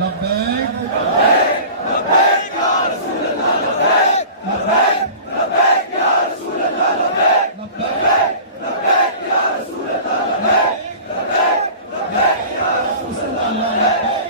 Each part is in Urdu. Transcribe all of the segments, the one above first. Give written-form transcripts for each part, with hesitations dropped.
لبیک لبیک یا رسول اللہ لبیک لبیک لبیک یا رسول اللہ لبیک لبیک لبیک یا رسول اللہ لبیک لبیک لبیک یا رسول اللہ لبیک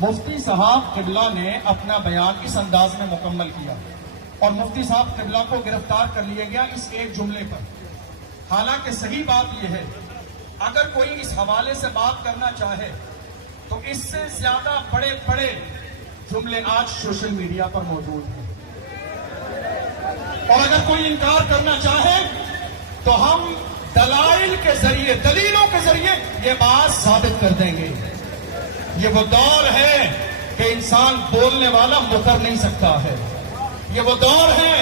مفتی صاحب قبلہ نے اپنا بیان اس انداز میں مکمل کیا اور مفتی صاحب قبلہ کو گرفتار کر لیا گیا اس ایک جملے پر. حالانکہ صحیح بات یہ ہے اگر کوئی اس حوالے سے بات کرنا چاہے تو اس سے زیادہ بڑے بڑے جملے آج سوشل میڈیا پر موجود ہیں، اور اگر کوئی انکار کرنا چاہے تو ہم دلائل کے ذریعے دلیلوں کے ذریعے یہ بات ثابت کر دیں گے. یہ وہ دور ہے کہ انسان بولنے والا مکر نہیں سکتا ہے. یہ وہ دور ہے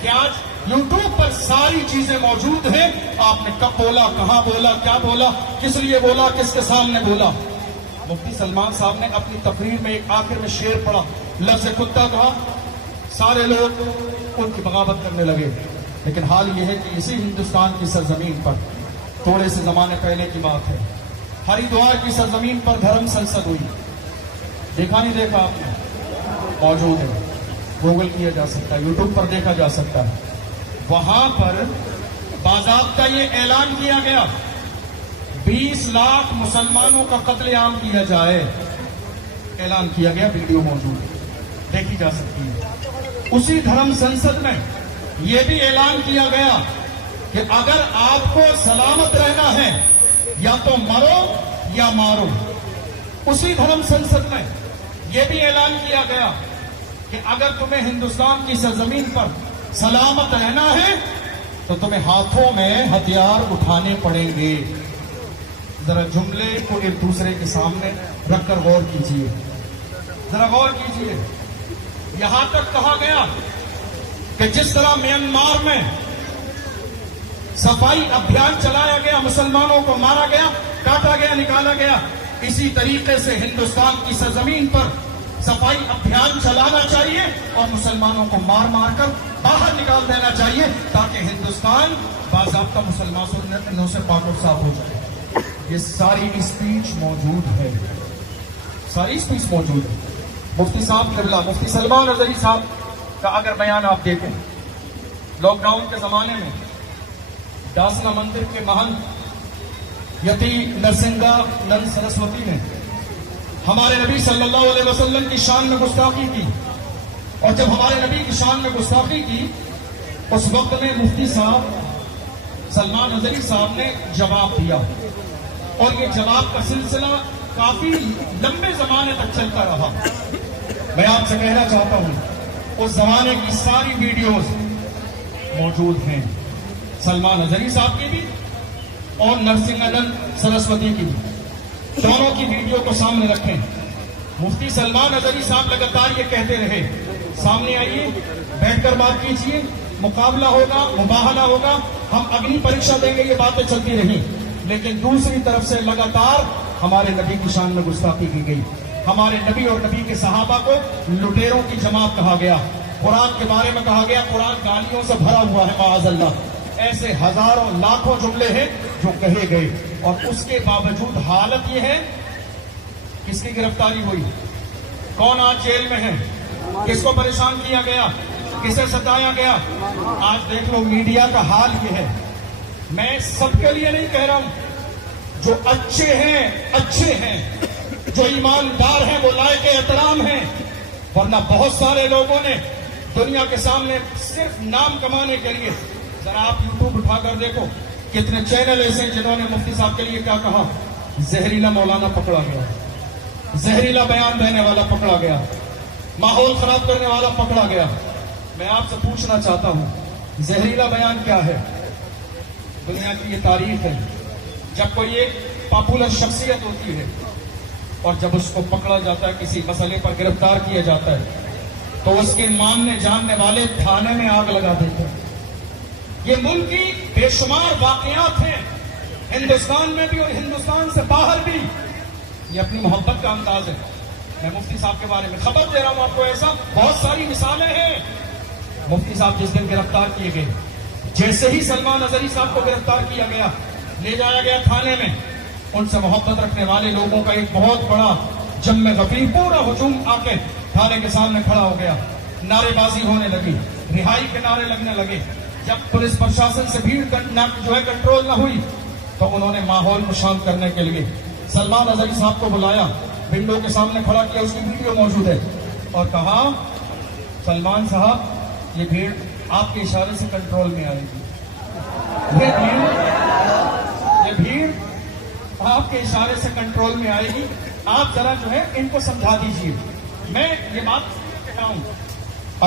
کہ آج یوٹیوب پر ساری چیزیں موجود ہیں. آپ نے کب بولا، کہاں بولا، کیا بولا، کس لیے بولا، کس کے سامنے بولا. مفتی سلمان صاحب نے اپنی تقریر میں ایک آخر میں شعر پڑھا، لفظ کتا کہا، سارے لوگ ان کی بغاوت کرنے لگے. لیکن حال یہ ہے کہ اسی ہندوستان کی سرزمین پر تھوڑے سے زمانے پہلے کی بات ہے، ہریدوار کی سرزمین پر دھرم سنسد ہوئی. دیکھا نہیں دیکھا آپ نے؟ موجود ہے، گوگل کیا جا سکتا ہے، یوٹیوب پر دیکھا جا سکتا ہے. وہاں پر باضابطہ یہ اعلان کیا گیا 20 لاکھ مسلمانوں کا قتل عام کیا جائے. اعلان کیا گیا، ویڈیو موجود ہے، دیکھی جا سکتی ہے. اسی دھرم سنسد میں یہ بھی اعلان کیا گیا کہ اگر آپ کو سلامت رہنا ہے یا تو مرو یا مارو. اسی دھرم سنسد میں یہ بھی اعلان کیا گیا کہ اگر تمہیں ہندوستان کی سرزمین پر سلامت رہنا ہے تو تمہیں ہاتھوں میں ہتھیار اٹھانے پڑیں گے. ذرا جملے کو ایک دوسرے کے سامنے رکھ کر غور کیجیے، ذرا غور کیجیے. یہاں تک کہا گیا کہ جس طرح میانمار میں صفائی ابھیان چلایا گیا، مسلمانوں کو مارا گیا، کاٹا گیا، نکالا گیا، اسی طریقے سے ہندوستان کی سرزمین پر صفائی ابھیان چلانا چاہیے اور مسلمانوں کو مار مار کر باہر نکال دینا چاہیے تاکہ ہندوستان باضابطہ مسلمانوں سے پاک و صاف ہو جائے. یہ ساری اسپیچ موجود ہے، ساری اسپیچ موجود ہے. مفتی صاحب قبلہ، مفتی سلمان نظری صاحب کا اگر بیان آپ دیکھیں، لاک ڈاؤن کے زمانے میں ڈاسنا مندر کے مہنت یتی نرسنگا نند سرسوتی نے ہمارے نبی صلی اللہ علیہ وسلم کی شان میں گستاخی کی. اور جب ہمارے نبی کی شان میں گستاخی کی اس وقت میں مفتی صاحب سلمان نظری صاحب نے جواب دیا، اور یہ جواب کا سلسلہ کافی لمبے زمانے تک چلتا رہا. میں آپ سے کہنا چاہتا ہوں اس زمانے کی ساری ویڈیوز موجود ہیں، سلمان نظری صاحب کی بھی اور نرسنگانند سرسوتی کی بھی. دونوں کی ویڈیو کو سامنے رکھیں. مفتی سلمان نظری صاحب لگاتار یہ کہتے رہے، سامنے آئیے، بیٹھ کر بات کیجیے، مقابلہ ہوگا، مباہلہ ہوگا، ہم اگنی پریکشا دیں گے. یہ باتیں چلتی رہیں. لیکن دوسری طرف سے لگاتار ہمارے نبی کی شان میں گستاخی کی گئی. ہمارے نبی اور نبی کے صحابہ کو لٹیروں کی جماعت کہا گیا. قرآن کے بارے میں کہا گیا قرآن گالیوں سے بھرا ہوا ہے، معاذ اللہ. ایسے ہزاروں لاکھوں جملے ہیں جو کہے گئے، اور اس کے باوجود حالت یہ ہے. کس کی گرفتاری ہوئی؟ کون آج جیل میں ہے؟ کس کو پریشان کیا گیا؟ کسے ستایا گیا؟ آج دیکھ لو میڈیا کا حال یہ ہے. میں سب کے لیے نہیں کہہ رہا ہوں، جو اچھے ہیں, جو ایماندار ہیں, وہ لائق احترام ہیں. ورنہ بہت سارے لوگوں نے دنیا کے سامنے صرف نام کمانے کے لیے, ذرا آپ یوٹیوب اٹھا کر دیکھو کتنے چینل ایسے ہیں جنہوں نے مفتی صاحب کے لیے کیا کہا, زہریلا مولانا پکڑا گیا, زہریلا بیان دینے والا پکڑا گیا, ماحول خراب کرنے والا پکڑا گیا. میں آپ سے پوچھنا چاہتا ہوں, زہریلا بیان کیا ہے؟ دنیا کی یہ تاریخ ہے, جب کوئی ایک پاپولر شخصیت ہوتی ہے اور جب اس کو پکڑا جاتا ہے, کسی مسئلے پر گرفتار کیا جاتا ہے, تو اس کے ماننے جاننے والے تھانے میں آگ لگا دیتے ہیں. یہ ملک کی بے شمار واقعات ہیں, ہندوستان میں بھی اور ہندوستان سے باہر بھی. یہ اپنی محبت کا انداز ہے. میں مفتی صاحب کے بارے میں خبر دے رہا ہوں آپ کو, ایسا بہت ساری مثالیں ہیں. مفتی صاحب جس دن گرفتار کیے گئے, جیسے ہی سلمان اظہری صاحب کو گرفتار کیا گیا, لے جایا گیا تھانے میں, ان سے محبت رکھنے والے لوگوں کا ایک بہت بڑا جم غفیر پورا ہجوم آ کے تھانے کے سامنے کھڑا ہو گیا. نعرے بازی ہونے لگی, رہائی کے نعرے لگنے لگے. جب پولیس پرشاسن سے بھیڑ جو ہے کنٹرول نہ ہوئی, تو انہوں نے ماحول کو شانت کرنے کے لیے سلمان اظہری صاحب کو بلایا, ونڈو کے سامنے کھڑا کیا, اس کی ویڈیو موجود ہے, اور کہا سلمان صاحب یہ بھیڑ آپ کے اشارے سے کنٹرول میں آئے گی, یہ بھیڑ آپ کے اشارے سے کنٹرول میں آئے گی, آپ ذرا جو ہے ان کو سمجھا دیجیے. میں یہ بات کہتا ہوں,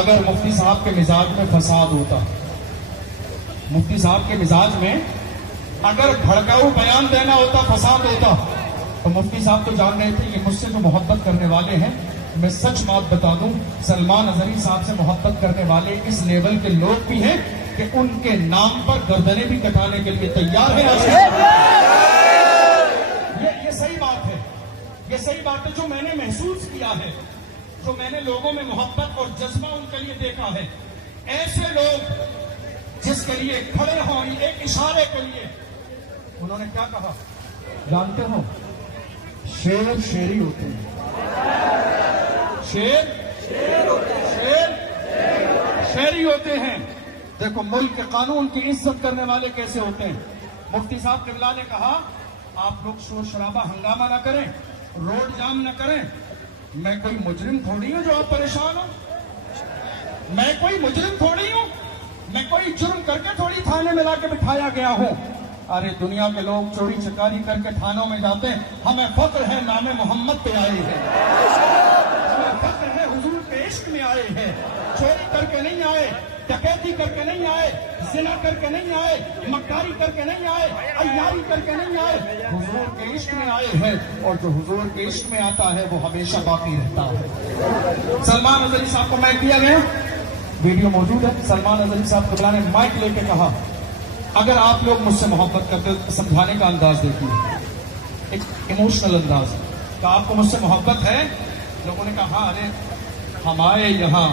اگر مفتی صاحب کے مزاج میں فساد ہوتا, مفتی صاحب کے مزاج میں اگر بھڑکاؤ بیان دینا ہوتا, فساد ہوتا, تو مفتی صاحب تو جان رہے تھے یہ مجھ سے جو محبت کرنے والے ہیں, میں سچ بات بتا دوں, سلمان اظہری صاحب سے محبت کرنے والے اس لیول کے لوگ بھی ہیں کہ ان کے نام پر گردنیں بھی کٹانے کے لیے تیار ہیں. یہ صحیح بات ہے, یہ صحیح بات ہے. جو میں نے محسوس کیا ہے, جو میں نے لوگوں میں محبت اور جذبہ ان کے لیے دیکھا ہے, ایسے لوگ جس کے لیے کھڑے ہوں ایک اشارے کے لیے, انہوں نے کیا کہا جانتے ہو, شیر شیری ہوتے ہیں, شیر شیری ہوتے ہیں. دیکھو ملک کے قانون کی عزت کرنے والے کیسے ہوتے ہیں. مفتی صاحب قبلہ نے کہا آپ لوگ شور شرابہ ہنگامہ نہ کریں, روڈ جام نہ کریں. میں کوئی مجرم تھوڑی ہوں جو آپ پریشان ہوں, میں کوئی مجرم تھوڑی ہوں, میں کوئی جرم کر کے تھوڑی تھانے میں لا کے بٹھایا گیا ہوں. ارے دنیا کے لوگ چوری چکاری کر کے تھانوں میں جاتے ہیں, ہمیں فخر ہے نام محمد پہ آئے ہیں, ہمیں فخر ہے حضور کے عشق میں آئے ہیں. چوری کر کے نہیں آئے, ڈکیتی کر کے نہیں آئے, زنا کر کے نہیں آئے, مکاری کر کے نہیں آئے, عیاری کر کے نہیں آئے, حضور کے عشق میں آئے ہیں. اور جو حضور کے عشق میں آتا ہے وہ ہمیشہ باقی رہتا ہے. سلمان اظہری صاحب کو مائک دیا گیا, ویڈیو موجود ہے. سلمان اظہری صاحب قبلہ نے مائک لے کے کہا اگر آپ لوگ مجھ سے محبت کرتے ہو, سمجھانے کا انداز دیکھیے, ایک ایموشنل انداز ہے, کہ آپ کو مجھ سے محبت ہے. لوگوں نے کہا ہاں, ارے ہم آئے یہاں,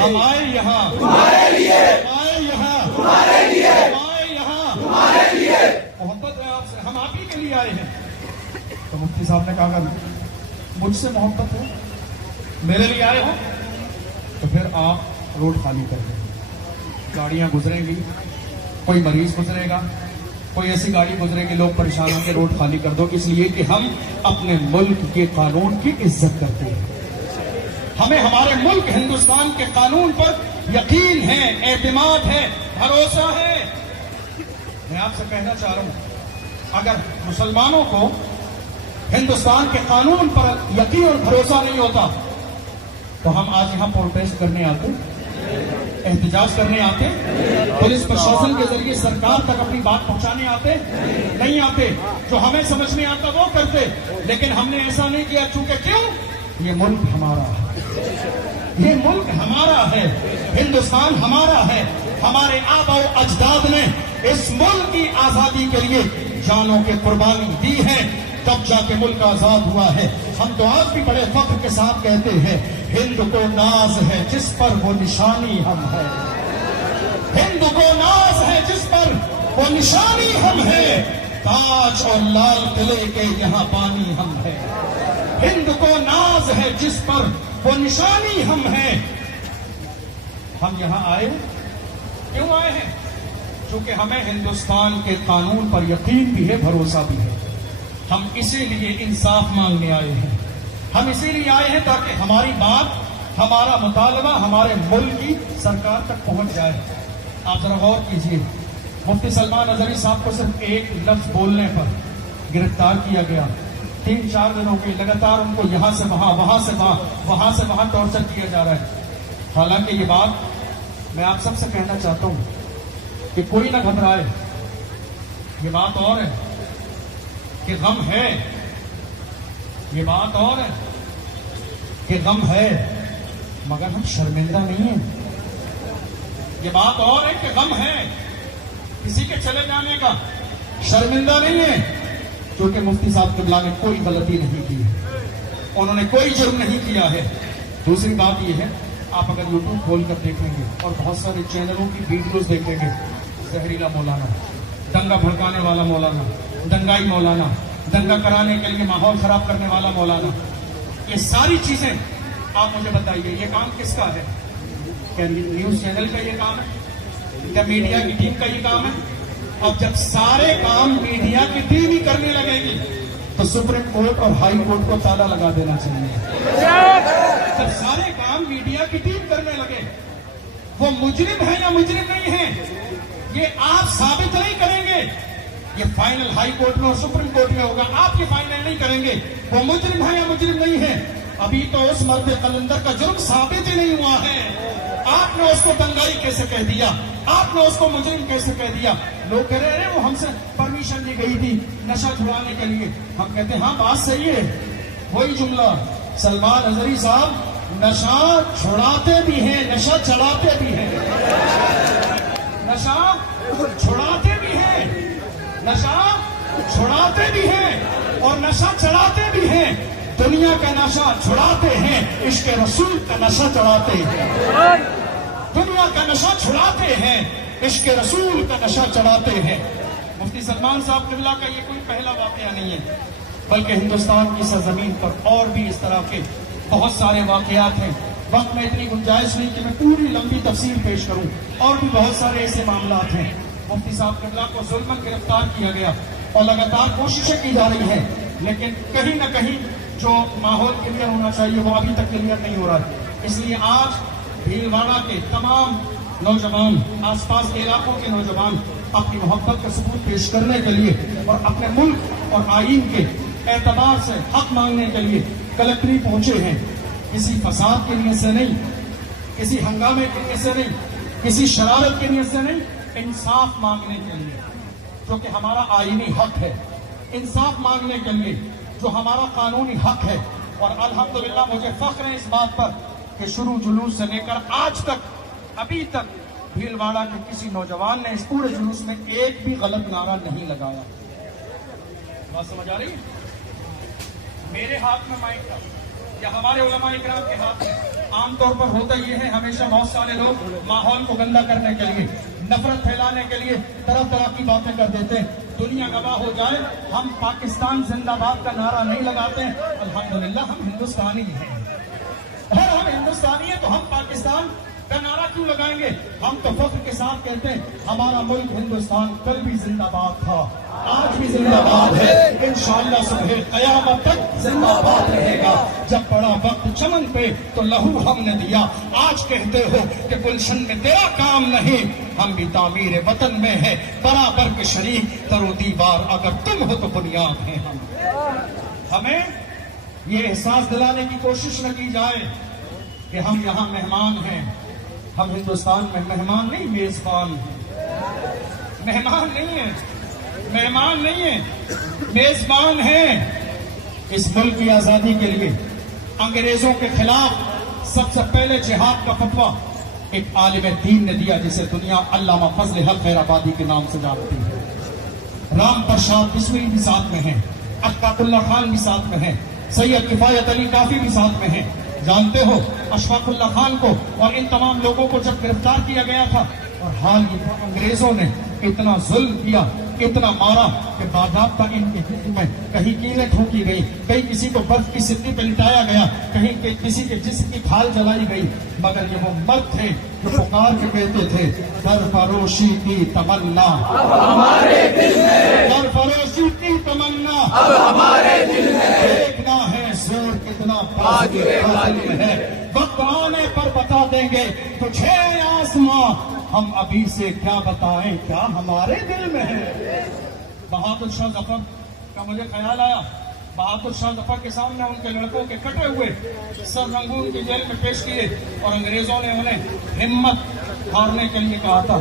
ہم آئے یہاں, ہمارے لیے, آئے یہاں, ہمارے لیے, آئے یہاں, ہمارے لیے, محبت ہے آپ سے, ہم آپ ہی کے لیے آئے ہیں. تو مفتی صاحب نے کہا اگر مجھ سے محبت ہے, میرے لیے آئے ہو, تو پھر آپ روڈ خالی کر دیں. گاڑیاں گزریں گی, کوئی مریض گزرے گا, کوئی ایسی گاڑی گزرے گی, لوگ پریشان ہوں گے, روڈ خالی کر دو. اس لیے کہ ہم اپنے ملک کے قانون کی عزت کرتے ہیں. ہمیں ہمارے ملک ہندوستان کے قانون پر یقین ہے, اعتماد ہے, بھروسہ ہے. میں آپ سے کہنا چاہ رہا ہوں اگر مسلمانوں کو ہندوستان کے قانون پر یقین اور بھروسہ نہیں ہوتا تو ہم آج یہاں پروٹیسٹ کرنے آتے, احتجاج کرنے آتے, پولیس پرشاسن کے ذریعے سرکار تک اپنی بات پہنچانے آتے نہیں آتے. جو ہمیں سمجھ میں آتا وہ کرتے, لیکن ہم نے ایسا نہیں کیا. چونکہ کیوں, یہ ملک ہمارا ہے, یہ ملک ہمارا ہے, ہندوستان ہمارا ہے. ہمارے آبا و اجداد نے اس ملک کی آزادی کے لیے جانوں کی قربانی دی ہے, تب جا کے ملک آزاد ہوا ہے. ہم تو آج بھی بڑے فخر کے ساتھ کہتے ہیں ہند کو ناز ہے جس پر وہ نشانی ہم ہے, ہند کو ناز ہے جس پر وہ نشانی ہم ہے, تاج اور لال قلعے کے یہاں بانی ہم ہے. ہند کو ناز ہے جس پر وہ نشانی ہم ہے. ہم یہاں آئے, کیوں آئے ہیں؟ چونکہ ہمیں ہندوستان کے قانون پر یقین بھی ہے، بھروسہ بھی ہے، ہم اسی لیے انصاف مانگنے آئے ہیں۔ ہم اسی لیے آئے ہیں تاکہ ہماری بات، ہمارا مطالبہ ہمارے ملک کی سرکار تک پہنچ جائے۔ آپ ذرا غور کیجئے، مفتی سلمان اظہری صاحب کو صرف ایک لفظ بولنے پر گرفتار کیا گیا، 3-4 دنوں کے لگاتار ان کو یہاں سے وہاں، وہاں سے وہاں، وہاں سے وہاں ٹارچر کیا جا رہا ہے۔ حالانکہ یہ بات میں آپ سب سے کہنا چاہتا ہوں کہ کوئی نہ گھبرائے، یہ بات اور ہے کہ غم ہے، یہ بات اور ہے کہ غم ہے مگر ہم شرمندہ نہیں ہیں۔ یہ بات اور ہے کہ غم ہے، کسی کے چلے جانے کا شرمندہ نہیں ہے، کیونکہ مفتی صاحب قبلہ نے کوئی غلطی نہیں کی ہے، انہوں نے کوئی جرم نہیں کیا ہے۔ دوسری بات یہ ہے، آپ اگر یوٹیوب کھول کر دیکھیں گے اور بہت سارے چینلوں کی ویڈیوز دیکھیں گے، زہریلا مولانا، دنگا بھڑکانے والا مولانا، دنگائی مولانا، دنگا کرانے کے لیے ماحول خراب کرنے والا مولانا، یہ ساری چیزیں آپ مجھے بتائیے یہ کام کس کا ہے؟ کیا نیوز چینل کا یہ کام ہے؟ کیا میڈیا کی ٹیم کا یہ کام ہے؟ اور جب سارے کام میڈیا کی ٹیم ہی کرنے لگے گی تو سپریم کورٹ اور ہائی کورٹ کو تالا لگا دینا چاہیے۔ جب سارے کام میڈیا کی ٹیم کرنے لگے، وہ مجرم ہے یا مجرم نہیں ہے یہ آپ ثابت نہیں کریں گے، یہ فائنل ہائی کورٹ میں اور سپریم کورٹ میں ہوگا، آپ یہ فائنل نہیں کریں گے وہ مجرم ہے یا مجرم نہیں ہے۔ ابھی تو اس مرد قلندر کا جرم ثابت ہی نہیں ہوا ہے، آپ نے اس کو دنگائی کیسے کہہ دیا، آپ نے اس کو مجرم کیسے کہہ دیا؟ لوگ کہہ رہے ہیں وہ ہم سے پرمیشن لی گئی تھی نشہ چھڑانے کے لیے، ہم کہتے ہیں ہاں بات صحیح ہے، وہی جملہ سلمان اظہری صاحب نشہ چھڑاتے بھی ہیں، نشہ چڑھاتے بھی ہیں، نشہ چھڑاتے بھی ہیں، نشہ چھڑاتے بھی ہیں اور نشہ چڑھاتے بھی ہیں۔ دنیا کا نشہ چھڑاتے ہیں، عشق رسول کا نشہ چڑھاتے ہیں، دنیا کا نشہ چھڑاتے ہیں، عشق رسول کا نشہ چڑھاتے ہیں۔ مفتی سلمان صاحب قبلہ کا یہ کوئی پہلا واقعہ نہیں ہے، بلکہ ہندوستان کی سرزمین پر اور بھی اس طرح کے بہت سارے واقعات ہیں۔ وقت میں اتنی گنجائش نہیں کہ میں پوری لمبی تفصیل پیش کروں، اور بھی بہت سارے ایسے معاملات ہیں۔ مفتی صاحب قبلہ کو ظلماً گرفتار کیا گیا اور لگاتار کوششیں کی جا رہی ہیں، لیکن کہیں نہ کہیں جو ماحول کلیئر ہونا چاہیے وہ ابھی تک کلیئر نہیں ہو رہا ہے۔ اس لیے آج بھیلواڑہ کے تمام نوجوان، آس پاس کے علاقوں کے نوجوان اپنی محبت کا ثبوت پیش کرنے کے لیے اور اپنے ملک اور آئین کے اعتبار سے حق مانگنے کے لیے کلکٹریٹ پہنچے ہیں، کسی فساد کی نیت سے نہیں، کسی ہنگامے کی نیت سے نہیں، کسی شرارت کی نیت سے نہیں، انصاف مانگنے کے لیے جو کہ ہمارا آئینی حق ہے، انصاف مانگنے کے لیے جو ہمارا قانونی حق ہے۔ اور الحمدللہ مجھے فخر ہے اس بات پر کہ شروع جلوس سے لے کر آج تک، ابھی تک بھیلواڑہ کے کسی نوجوان نے اس پورے جلوس میں ایک بھی غلط نعرہ نہیں لگایا۔ بات سمجھ آ رہی ہے؟ میرے ہاتھ میں مائک تھا یا ہمارے علماء اکرام کے ہاتھ میں، عام طور پر ہوتا یہ ہے، ہمیشہ بہت سارے لوگ ماحول کو گندا کرنے کے لیے، نفرت پھیلانے کے لیے طرح طرح کی باتیں کر دیتے ہیں۔ دنیا گواہ ہو جائے، ہم پاکستان زندہ باد کا نعرہ نہیں لگاتے ہیں، الحمدللہ ہم ہندوستانی ہیں، اور ہم ہندوستانی ہیں تو ہم پاکستان کا نعرہ کیوں لگائیں گے؟ ہم تو فخر کے ساتھ کہتے ہیں ہمارا ملک ہندوستان کل بھی زندہ باد تھا، آج بھی زندہ باد ہے، انشاءاللہ صبح قیامت تک زندہ باد رہے گا۔ جب پڑا وقت چمن پہ تو لہو ہم نے دیا، آج کہتے ہو کہ گلشن میں تیرا کام نہیں، ہم بھی تعمیر وطن میں ہیں برابر کے شریک، در و دیوار اگر تم ہو تو بنیاد ہیں ہم۔ ہمیں یہ احساس دلانے کی کوشش نہ کی جائے کہ ہم یہاں مہمان ہیں، ہم ہندوستان میں مہمان نہیں، میزبان ہیں، مہمان نہیں ہیں، مہمان نہیں ہیں، میزبان ہیں۔ اس ملک کی آزادی کے لیے انگریزوں کے خلاف سب سے پہلے جہاد کا فتویٰ ایک عالم دین نے دیا جسے دنیا علامہ فضل حق خیر آبادی کے نام سے جانتی ہے۔ رام پرساد بسمل بھی ساتھ میں ہیں، اشفاق اللہ خان بھی ساتھ میں ہیں، سید کفایت علی کافی بھی ساتھ میں ہیں۔ جانتے ہو اشفاق اللہ خان کو اور ان تمام لوگوں کو جب گرفتار کیا گیا تھا اور حال ہی انگریزوں نے اتنا ظلم کیا اتنا مارا کہ باضابطہ ان کے جسم میں کہیں کیلیں ٹھوکی گئی، کہیں کسی کو برف کی سدی پہ لٹایا گیا، کہیں کسی کے جسم کی کھال جلائی گئی، مگر یہ وہ مرد تھے جو پکار کے کہتے تھے سرفروشی کی تمنا اب ہمارے دل میں، سرفروشی کی تمنا اب ہمارے دل میں، دیکھنا ہے زور کتنا قلب ہے، وقت آنے پر بتا دیں گے تجھے آسماں، ہم ابھی سے کیا بتائیں کیا ہمارے دل میں ہے۔ بہادر شاہ ظفر کا مجھے خیال آیا، بہادر شاہ ظفر کے سامنے ان کے لڑکوں کے کٹے ہوئے سر رنگون کی جیل میں پیش کیے اور انگریزوں نے انہیں ہمت ہارنے کے لیے کہا تھا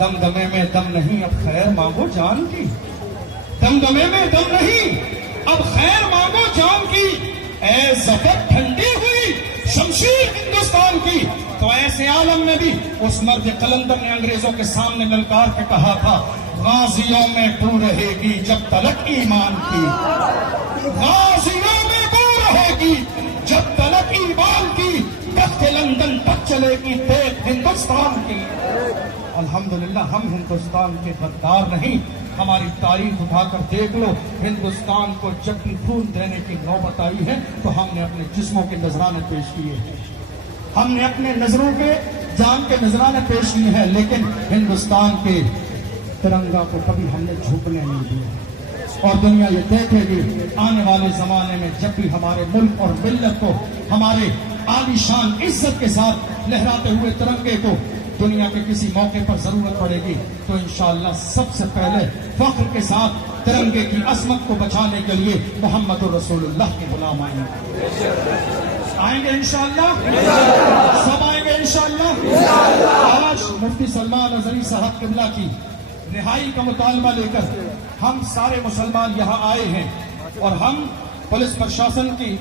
دمدمے میں دم نہیں اب خیر مانگو جان کی، دمدمے میں دم نہیں اب خیر مانگو جان کی، اے ظفر ٹھنڈی ہوئی شمشیر ہندوستان کی، تو ایسے عالم میں بھی اس مرد قلندر نے انگریزوں کے سامنے للکار کے کہا تھا غازیوں میں بو رہے گی جب تلک ایمان کی، غازیوں میں بو رہے گی جب تلک ایمان کی، تخت لندن تک چلے گی دیکھ ہندوستان کی۔ الحمدللہ ہم ہندوستان کے غدار نہیں، ہماری تاریخ اٹھا کر دیکھ لو، ہندوستان کو جب بھی خون دینے کی نوبت آئی ہے تو ہم نے اپنے جسموں کے نذرانے پیش کیے ہیں، ہم نے اپنے نظروں کے جان کے نذرانے پیش کیے ہیں، لیکن ہندوستان کے ترنگا کو کبھی ہم نے جھکنے نہیں دیا، اور دنیا یہ دیکھے گی آنے والے زمانے میں جب بھی ہمارے ملک اور ملت کو ہمارے عالی شان عزت کے ساتھ لہراتے ہوئے ترنگے کو دنیا کے کسی موقع پر ضرورت پڑے گی تو انشاءاللہ سب سے پہلے فخر کے ساتھ ترنگے کی عظمت کو بچانے کے لیے محمد رسول اللہ کے غلام آئیں گے انشاءاللہ، سب آئیں گے انشاءاللہ۔ آج مفتی سلمان اظہری صاحب قبلہ کی رہائی کا مطالبہ لے کر ہم سارے مسلمان یہاں آئے ہیں، اور ہم پولیس پرشاسن کی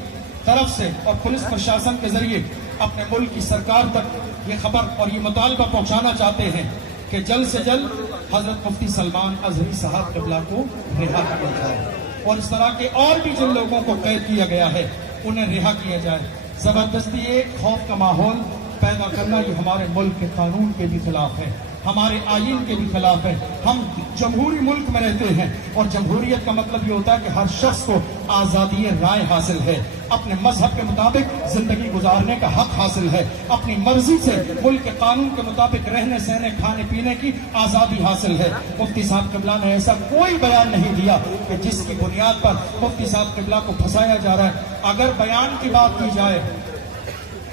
طرف سے اور پولیس پرشاسن کے ذریعے اپنے ملک کی سرکار تک یہ خبر اور یہ مطالبہ پہنچانا چاہتے ہیں کہ جلد سے جلد حضرت مفتی سلمان اظہری صاحب قبلہ کو رہا کیا جائے، اور اس طرح کے اور بھی جن لوگوں کو قید کیا گیا ہے انہیں رہا کیا جائے۔ زبردستی ایک خوف کا ماحول پیدا کرنا یہ ہمارے ملک کے قانون کے بھی خلاف ہے، ہمارے آئین کے بھی خلاف ہے۔ ہم جمہوری ملک میں رہتے ہیں، اور جمہوریت کا مطلب یہ ہوتا ہے کہ ہر شخص کو آزادی رائے حاصل ہے، اپنے مذہب کے مطابق زندگی گزارنے کا حق حاصل ہے، اپنی مرضی سے ملک کے قانون کے مطابق رہنے سہنے کھانے پینے کی آزادی حاصل ہے۔ مفتی صاحب قبلہ نے ایسا کوئی بیان نہیں دیا کہ جس کی بنیاد پر مفتی صاحب قبلہ کو پھنسایا جا رہا ہے۔ اگر بیان کی بات کی جائے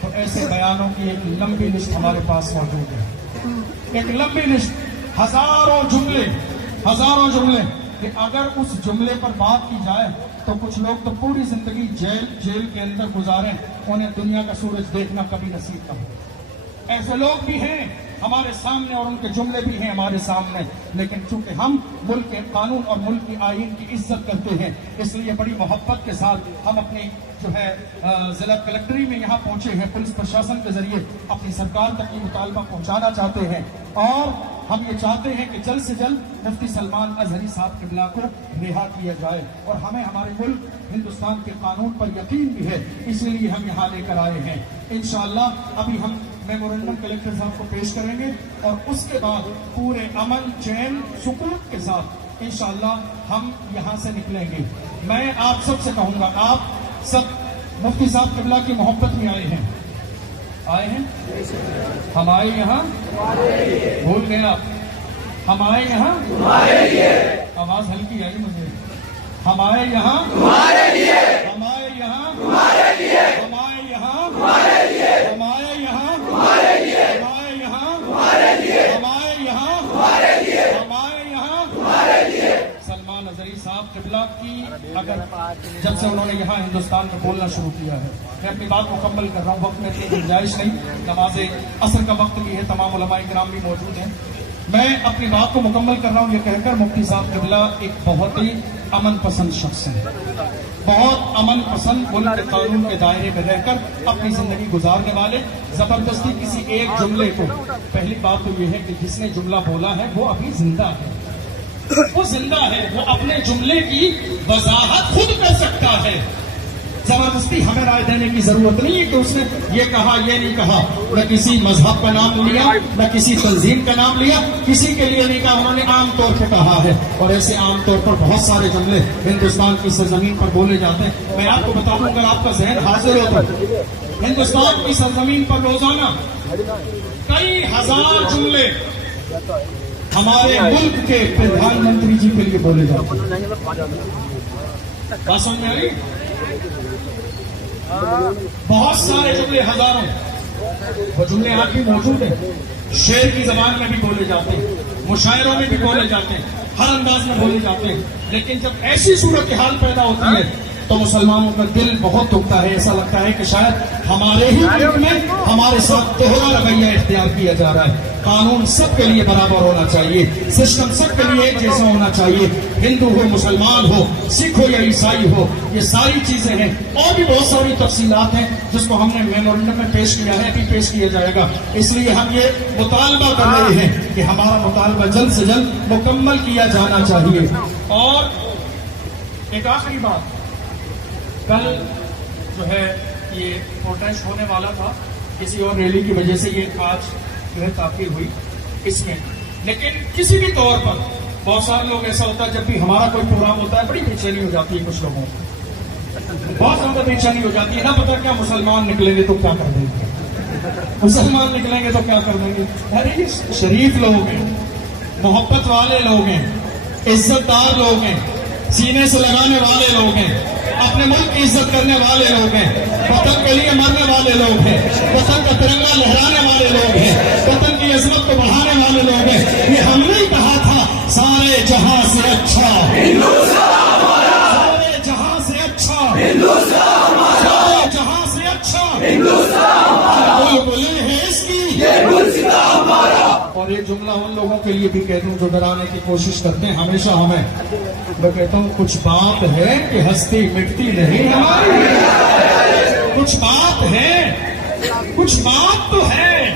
تو ایسے بیانوں کی ایک لمبی لسٹ ہمارے پاس موجود ہے، ایک لمبی لسٹ، ہزاروں جملے کہ اگر اس جملے پر بات کی جائے تو کچھ لوگ تو پوری زندگی جیل کے اندر گزاریں، انہیں دنیا کا سورج دیکھنا کبھی نصیب نہ ہو۔ ایسے لوگ بھی ہیں ہمارے سامنے اور ان کے جملے بھی ہیں ہمارے سامنے، لیکن چونکہ ہم ملک کے قانون اور ملک کی آئین کی عزت کرتے ہیں اس لیے بڑی محبت کے ساتھ ہم اپنی ضلع کلکٹری میں یہاں پہنچے ہیں، پولیس پرشاسن کے ذریعے اپنی سرکار تک یہ مطالبہ پہنچانا چاہتے ہیں، اور ہم یہ چاہتے ہیں کہ جلد سے جلد مفتی سلمان اظہری صاحب قبلہ کو رہا کیا جائے، اور ہمیں ہمارے ملک ہندوستان کے قانون پر یقین بھی ہے، اس لیے ہم یہاں لے کر آئے ہیں۔ انشاءاللہ ابھی ہم میمورنڈم کلیکٹر صاحب کو پیش کریں گے، اور اس کے بعد پورے امن چین سکون کے ساتھ انشاءاللہ ہم یہاں سے نکلیں گے۔ میں آپ سب سے کہوں گا، آپ سب مفتی صاحب قبلہ کی محبت میں آئے ہیں ہم آئے یہاں، بھول گئے آپ، ہم آئے یہاں، آواز ہلکی آئی مجھے، ہم آئے یہاں، ہم آئے یہاں، ہم آئے یہاں، ہم آئے یہاں، ہم آئے یہاں، ہم آئے یہاں۔ سلمان اظہری صاحب قبلہ کی اگر جب سے انہوں نے یہاں ہندوستان میں بولنا شروع کیا ہے، میں اپنی بات مکمل کر رہا ہوں، وقت میں اتنی گنجائش نہیں، نماز عصر کا وقت بھی ہے، تمام علماء کرام بھی موجود ہیں، میں اپنی بات کو مکمل کر رہا ہوں یہ کہہ کر مفتی صاحب قبلہ ایک بہت ہی امن پسند شخص ہیں، بہت امن پسند، ملک کے قانون کے دائرے میں رہ کر اپنی زندگی گزارنے والے، زبردستی کسی ایک جملے کو، پہلی بات تو یہ ہے کہ جس نے جملہ بولا ہے وہ ابھی زندہ ہے، وہ زندہ ہے، وہ اپنے جملے کی وضاحت خود کر سکتا ہے، زبردستی ہمیں رائے دینے کی ضرورت نہیں ہے کہ اس نے یہ کہا یہ نہیں کہا. نہ کسی مذہب کا نام لیا، نہ کسی تنظیم کا نام لیا، کسی کے لیے نہیں کہا. انہوں نے عام طور پہ کہا ہے، اور ایسے عام طور پر بہت سارے جملے ہندوستان کی سرزمین پر بولے جاتے ہیں. میں آپ کو بتاؤں، اگر آپ کا ذہن حاضر ہو تو ہندوستان کی سرزمین پر روزانہ کئی ہزار جملے ہمارے ملک کے پردھان منتری جی کے لیے بولے جاتے ہیں. بات سمجھ میں آ رہی؟ بہت سارے جملے، ہزاروں وہ جملے آپ بھی موجود ہیں. شعر کی زبان میں بھی بولے جاتے ہیں، مشاعروں میں بھی بولے جاتے ہیں، ہر انداز میں بولے جاتے ہیں. لیکن جب ایسی صورتحال پیدا ہوتی ہے تو مسلمانوں کا دل بہت دکھتا ہے. ایسا لگتا ہے کہ شاید ہمارے ہی ملک میں ہمارے ساتھ دوہرا رویہ اختیار کیا جا رہا ہے. قانون سب کے لیے برابر ہونا چاہیے، سسٹم سب کے لیے ایک جیسا ہونا چاہیے. ہندو ہو، مسلمان ہو، سکھ ہو یا عیسائی ہو، یہ ساری چیزیں ہیں. اور بھی بہت ساری تفصیلات ہیں جس کو ہم نے میمورنڈم میں پیش کیا ہے، ابھی پیش کیا جائے گا. اس لیے ہم یہ مطالبہ کر رہے ہیں کہ ہمارا مطالبہ جلد سے جلد مکمل کیا جانا چاہیے. اور ایک آخری بات، کل جو ہے یہ پروٹیسٹ ہونے والا تھا، کسی اور ریلی کی وجہ سے یہ آج جو ہے تاخیر ہوئی اس میں. لیکن کسی بھی طور پر بہت سارے لوگ ایسا ہوتا ہے، جب بھی ہمارا کوئی پروگرام ہوتا ہے بڑی بے چینی ہو جاتی ہے کچھ لوگوں کو، بہت زیادہ بے چینی ہو جاتی ہے. نہ پتا کیا مسلمان نکلیں گے تو کیا کر دیں گے، مسلمان نکلیں گے تو کیا کر دیں گے. ارے یہ شریف لوگ ہیں، محبت والے لوگ ہیں، عزت دار لوگ ہیں، سینے سے لگانے والے لوگ ہیں، اپنے ملک کی عزت کرنے والے لوگ ہیں، وطن کے لیے مرنے والے لوگ ہیں، وطن کا ترنگا لہرانے والے لوگ ہیں، وطن کی عظمت کو بڑھانے والے لوگ ہیں. یہ ہم نے کہا تھا سارے جہاں سے اچھا ہندوستان ہمارا، سارے جہاں سے اچھا ہندوستان ہمارا، سارے جہاں سے اچھا ہندوستان ہمارا، بلبلیں ہیں اس کی یہ گلستاں ہمارا. اور یہ جملہ ان لوگوں کے لیے بھی کہتا ہوں جو ڈرانے کی کوشش کرتے ہیں ہمیشہ ہمیں. میں کہتا ہوں کچھ بات ہے کہ ہستی مٹتی نہیں ہماری، کچھ بات ہے، کچھ بات تو ہے،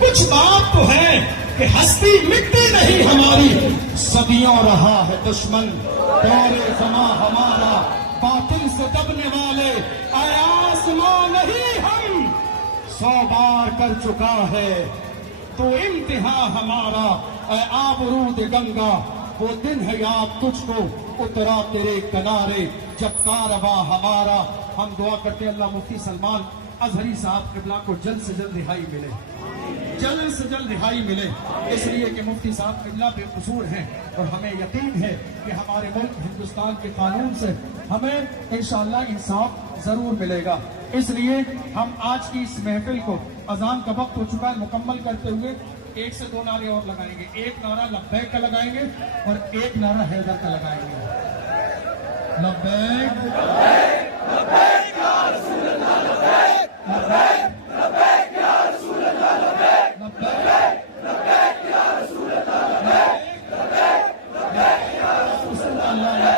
کچھ بات تو ہے کہ ہستی مٹتی نہیں ہماری. صدیوں رہا ہے دشمن دور زماں ہمارا، باطل سے دبنے والے اے آسمان نہیں ہم. 100 بار کر چکا ہے تو انتہا ہمارا، اے آبرود گنگا وہ دن ہے یاد تجھ کو اترا تیرے کنارے جب کارواں ہمارا. ہم دعا کرتے ہیں اللہ مفتی سلمان اظہری صاحب قبلہ کو جلد سے جلد رہائی ملے، جلد سے جلد رہائی ملے. اس لیے کہ مفتی صاحب قبلہ بے قصور ہیں، اور ہمیں یقین ہے کہ ہمارے ملک ہندوستان کے قانون سے ہمیں انشاءاللہ انصاف ضرور ملے گا. اس لیے ہم آج کی اس محفل کو اذان کا وقت ہو چکا ہے مکمل کرتے ہوئے 1 سے 2 نعرے اور لگائیں گے. ایک نعرہ لبیک کا لگائیں گے اور ایک نعرہ حیدر کا لگائیں گے. لبیک لبیک یا رسول اللہ، لبیک لبیک لبیک یا رسول اللہ، لبیک لبیک لبیک یا رسول اللہ، لبیک لبیک لبیک یا رسول اللہ،